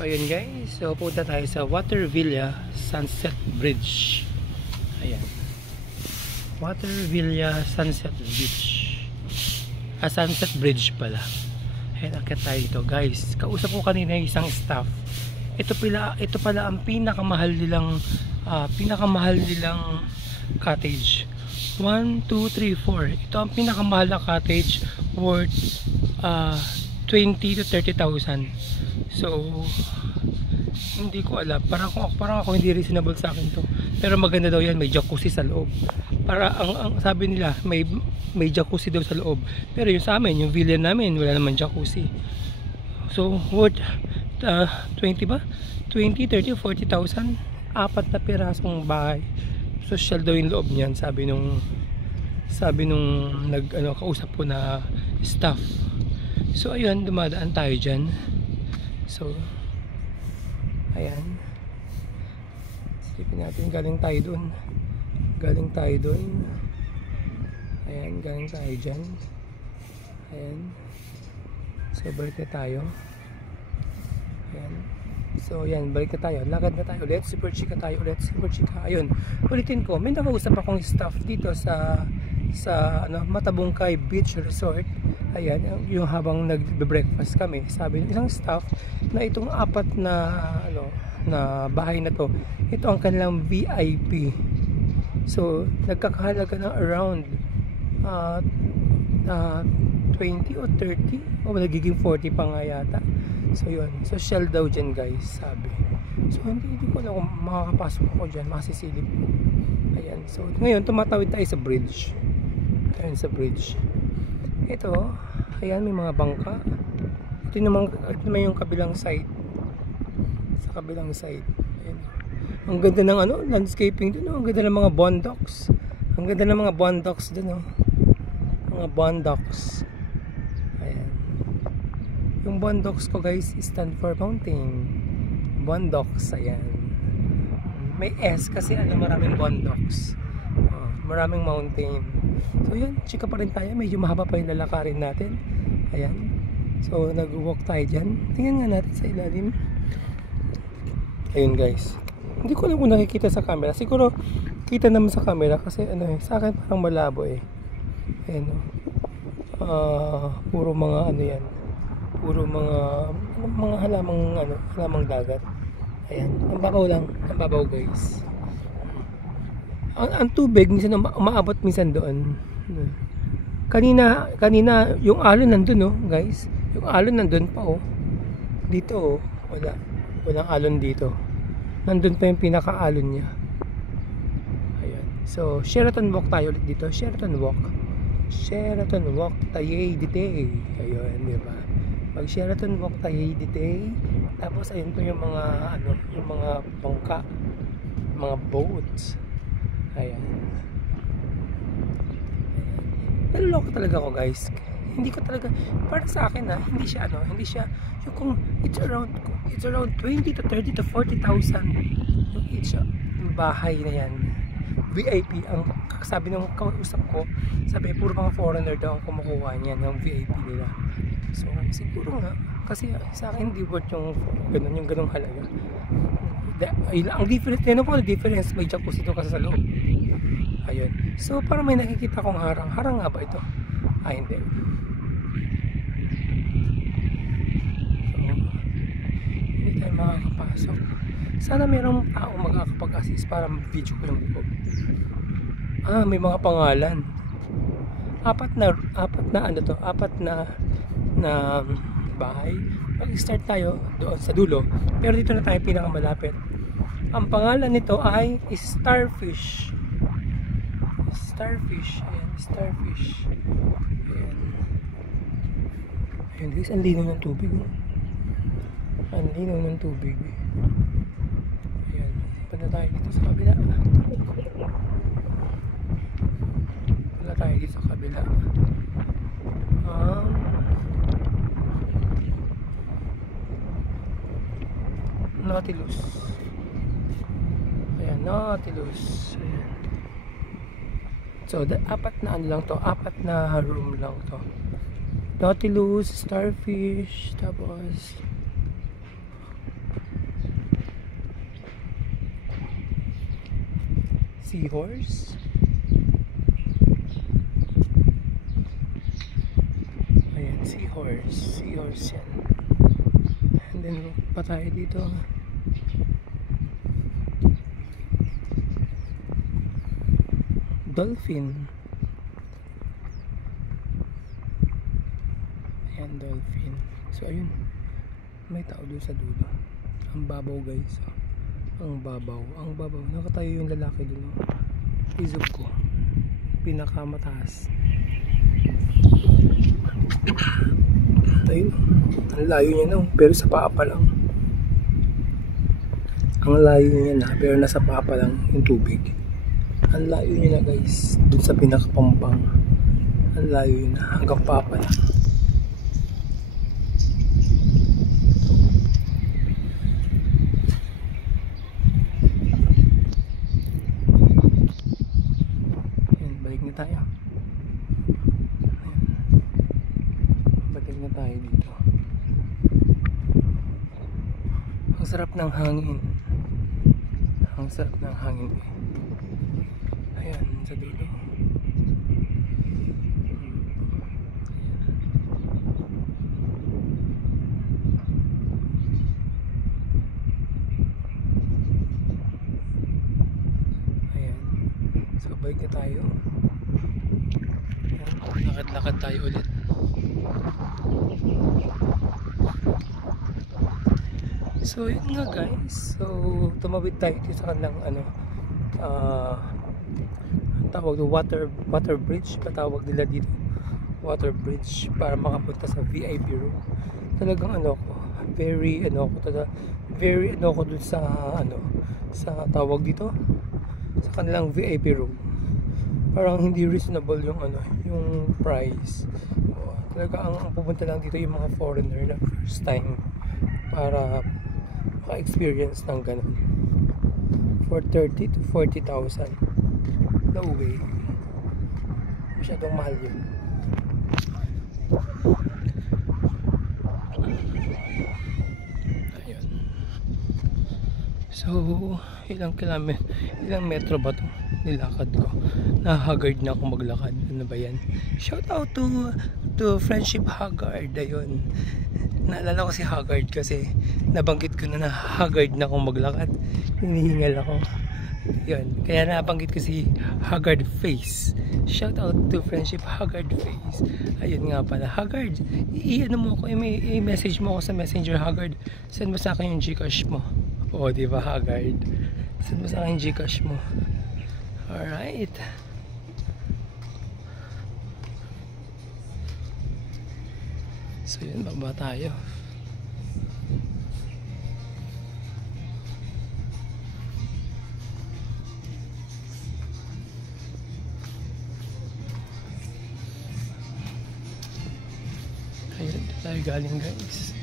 So ayun guys, so punta tayo sa Water Villa Sunset Bridge. Ayan, Water Villa Sunset Beach. Sunset Bridge pala. Ayan, akit tayo dito guys. Kausap ko kanina isang staff. Ito pala ang pinakamahal nilang cottage. 1, 2, 3, 4. Ito ang pinakamahal na cottage, worth 20 to 30,000. So hindi ko alam, parang ako hindi reasonable sa akin to. Pero maganda daw yan, may jacuzzi sa loob. Para ang sabi nila, may jacuzzi daw sa loob. Pero yung sa amin, yung villa namin, wala naman jacuzzi. So worth 20 ba? 20, 30, 40,000. Apat na pirasong bahay. Social daw yung loob niyan, sabi nung kausap ko na staff. So ayun, dumadaan tayo dyan. So ayan, silipin natin, galing tayo dun. Ayan, galing tayo dyan. Ayan, so balik na tayo. Ayan, so ayan, balik na tayo, lakad na tayo ulit, super chika tayo ulit, super chika. Ayun, ulitin ko, may nakausap akong staff dito sa Matabungkay Beach Resort. Ayan, yung habang nagbe-breakfast kami, sabi ng isang staff na itong apat na bahay na to, ito ang kanilang VIP. So nagkakahalaga ng around 20 o 30 o nagiging 40 pa nga yata. So yun, social daw dyan guys, sabi. So hindi ko alam kung makakapasok ako dyan, masisilip ko. Ayan, so ngayon tumatawid tayo sa bridge. Ayan, sa bridge. Ito, ayan, may mga bangka. Ito naman yung kabilang side. Sa kabilang side. Ayan. Ang ganda ng landscaping dun, ang ganda ng mga bondocks. Ang ganda ng mga bondocks dun, mga bondocks. Ayan. Yung bondocks ko guys, stand for mountain. Bondocks, ayan. May S kasi maraming bondocks. Maraming mountain. So yun, chika pa rin tayo. Medyo mahaba pa yung lalakarin natin. Ayan. So nag-walk tayo dyan. Tingnan nga natin sa ilalim. Ayun guys. Hindi ko alam kung nakikita sa camera. Siguro kita naman sa camera kasi sa akin parang malabo eh. Ayan puro mga yan. Puro mga halamang dagat. Ayan. Ang babaw lang. Ang babaw guys. Ang tubig minsan umaabot minsan doon. Kanina yung alon nandun guys. Yung alon nandun pa Dito walang alon dito. Nandun pa yung pinaka-alon niya. Ayan. So Sheraton Walk tayo ulit dito. Sheraton Walk, Tayay Ditay. Ayun, di ba? Pag Sheraton Walk, Tayay Ditay. Tapos ayun po yung mga yung mga bangka, mga boats. Ayan. Naluloko talaga ako guys. Hindi ko talaga, para sa akin hindi siya yung kung it's around 20 to 30 to 40,000 yung each bahay na yan. VIP ang sabi ng kausap ko, sabi puro mga foreigner daw ang kumukuha niyan, yung VIP nila. So siguro nga kasi sa akin hindi worth yung ganung halaga. Ang difference, ang difference, may jacuzzi dito kasi sa loob. Ayun. So parang may nakikita kong harang. Harang nga ba ito? Hindi. So, hindi tayo makakapasok. Sana mayroong tao makakapag-assist para video ko yung loob. May mga pangalan. Apat na bahay. Mag-start tayo doon sa dulo. Pero dito na tayo pinakamalapit. Ang pangalan nito ay Starfish. Ayan, Starfish. Ayan guys, ang linaw ng tubig. Ang linaw ng tubig. Ayan, punta tayo dito sa kabila. Nautilus. Ayan, Nautilus. Ayan. So, apat na room lang to. Nautilus, Starfish, tapos Seahorse. Ayan, seahorse. Seahorse yan. And then pa tayo dito. Dolphin. Ayan, dolphin. So ayun, may tao doon sa dulo. Ang babaw guys. Ang babaw. Ang babaw. Nakatayo yung lalaki doon. Isog ko. Pinakamataas. Ayun. Ang layo niya na. Pero sa paa pa lang. Ang layo niya na. Pero nasa paa pa lang yung tubig. Ang layo niya na guys. Doon sa pinakapampang. Ang layo niya na. Hanggang paa pa lang. Tayo. Balik na tayo dito. Ang sarap ng hangin. Ang sarap ng hangin. Ayan, sa dulo. Ayan. So, balik na tayo. Lakad-lakad tayo ulit. So yun nga guys. So tumawid tayo dito sa kanilang tawag do water bridge, patawag nila dito. Water bridge para makapunta sa VIP room. Talagang very ko dun sa sa tawag dito sa kanilang VIP room. Parang hindi reasonable yung yung price. Talaga ang pupunta lang dito yung mga foreigner na first time para maka-experience ng ganun. For 30 to 40,000. No way. Masyadong mahal yun. Ayun. So, ilang metro ba to? Nilakad ko. Nahagard na akong maglakad. Ano ba yan? Shout out to Friendship Haggard. Ayun. Naalala ko si Haggard kasi nabanggit ko na Haggard na akong maglakad. Hinihingal ako. Yun. Kaya nabanggit ko si Haggard Face. Shout out to Friendship Haggard Face. Ayun nga pala. Haggard, i-message mo ako sa Messenger, Haggard. Send mo sa akin yung Gcash mo. O, diba Haggard? Send mo sa akin yung Gcash mo. Alright. So yun, baba tayo. Ayun, tayo galing guys.